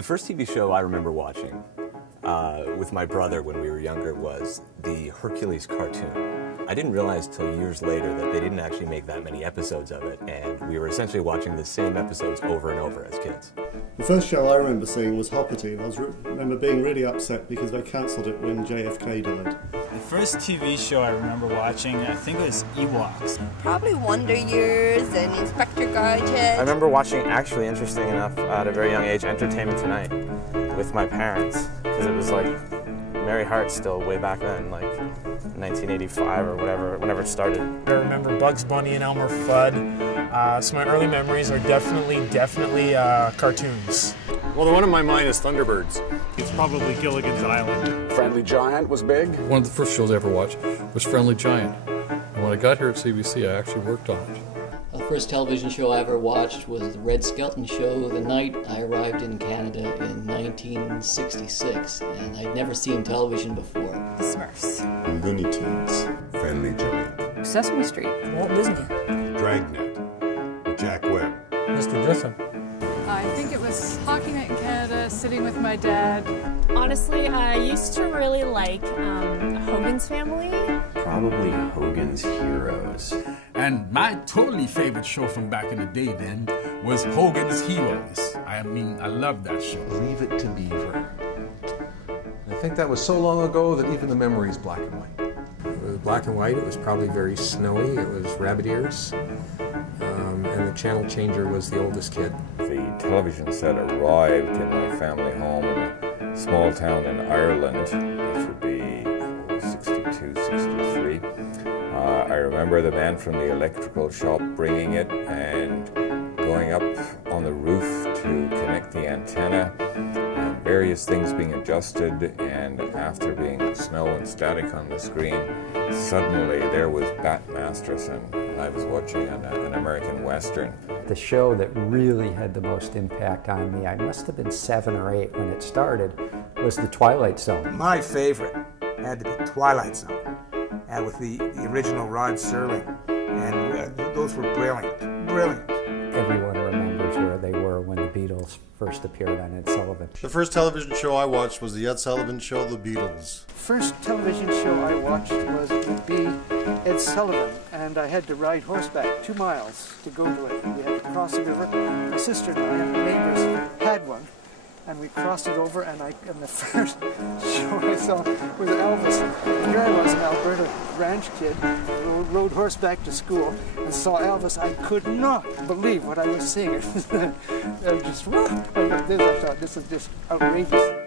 The first TV show I remember watching with my brother when we were younger was the Hercules cartoon. I didn't realize till years later that they didn't actually make that many episodes of it, and we were essentially watching the same episodes over and over as kids. The first show I remember seeing was Hopperty. I remember being really upset because they cancelled it when JFK died. The first TV show I remember watching, I think it was Ewoks. Probably Wonder Years and Inspector Gadget. I remember watching, actually interesting enough, at a very young age, Entertainment Tonight with my parents, because it was like Mary Hart still way back then, like 1985 or whenever it started. I remember Bugs Bunny and Elmer Fudd. So my early memories are definitely cartoons. Well, the one in my mind is Thunderbirds. It's probably Gilligan's Island. Friendly Giant was big. One of the first shows I ever watched was Friendly Giant. And when I got here at CBC, I actually worked on it. The first television show I ever watched was the Red Skelton Show the night I arrived in Canada in 1966, and I'd never seen television before. The Smurfs. Looney Tunes. Friendly Giant. Sesame Street. Walt Disney. Dragnet. Jack Webb. Mr. Grissom. I think it was Hockey Night in Canada, sitting with my dad. Honestly, I used to really like Hogan's Family. Probably Hogan's Heroes. And my totally favorite show from back in the day then was Hogan's Heroes. I mean, I love that show. Leave It to Beaver. I think that was so long ago that even the memory is black and white. It was black and white. It was probably very snowy. It was rabbit ears. And the channel changer was the oldest kid. The television set arrived in my family home in a small town in Ireland, which would be 62, 63. I remember the man from the electrical shop bringing it and going up on the roof to connect the antenna, and various things being adjusted, and after being snow and static on the screen, suddenly there was Bat Masterson. I was watching an American Western. The show that really had the most impact on me, I must have been 7 or 8 when it started, was The Twilight Zone. My favorite had to be Twilight Zone, with the original Rod Serling, and those were brilliant, brilliant. Everyone remembers where they were when the Beatles first appeared on Ed Sullivan. The first television show I watched was the Ed Sullivan Show, The Beatles. First television show I watched would be Ed Sullivan, and I had to ride horseback 2 miles to go to it. We had to cross the river. My sister and I and the neighbors had one, and we crossed it over, and the first show I saw was Elvis. Here I was, an Alberta ranch kid, rode horseback to school, and saw Elvis. I could not believe what I was seeing. I just, I thought, this is just outrageous.